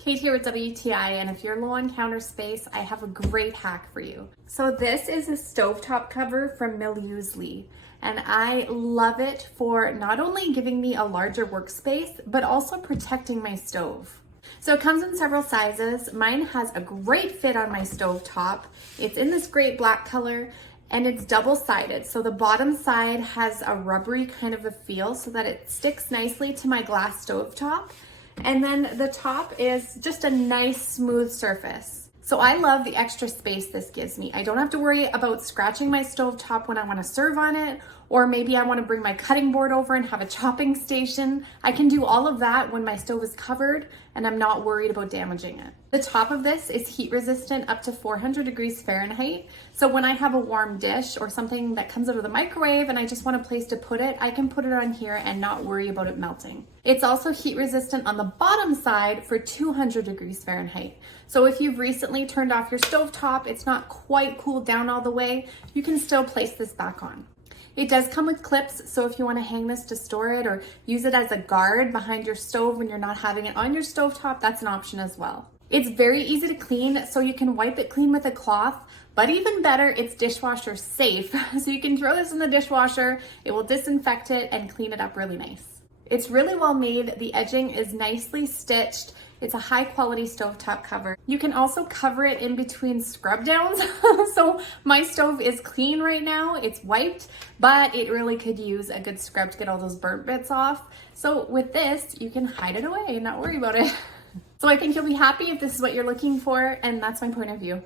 Kate here with WTI, and if you're low on counter space, I have a great hack for you. So this is a stovetop cover from Meliusly, and I love it for not only giving me a larger workspace, but also protecting my stove. So it comes in several sizes. Mine has a great fit on my stovetop. It's in this great black color, and it's double-sided. So the bottom side has a rubbery kind of a feel so that it sticks nicely to my glass stovetop. And then the top is just a nice smooth surface. So I love the extra space this gives me. I don't have to worry about scratching my stovetop when I want to serve on it, or maybe I want to bring my cutting board over and have a chopping station. I can do all of that when my stove is covered and I'm not worried about damaging it. The top of this is heat resistant up to 400 degrees Fahrenheit. So when I have a warm dish or something that comes out of the microwave and I just want a place to put it, I can put it on here and not worry about it melting. It's also heat resistant on the bottom side for 200 degrees Fahrenheit. So if you've recently turned off your stovetop, it's not quite cooled down all the way, you can still place this back on. It does come with clips, so if you want to hang this to store it or use it as a guard behind your stove when you're not having it on your stovetop, that's an option as well. It's very easy to clean, so you can wipe it clean with a cloth, but even better, it's dishwasher safe. So you can throw this in the dishwasher, it will disinfect it and clean it up really nice. It's really well made, the edging is nicely stitched. It's a high quality stovetop cover. You can also cover it in between scrub downs. So my stove is clean right now, it's wiped, but it really could use a good scrub to get all those burnt bits off. So with this, you can hide it away and not worry about it. So I think you'll be happy if this is what you're looking for, and that's my point of view.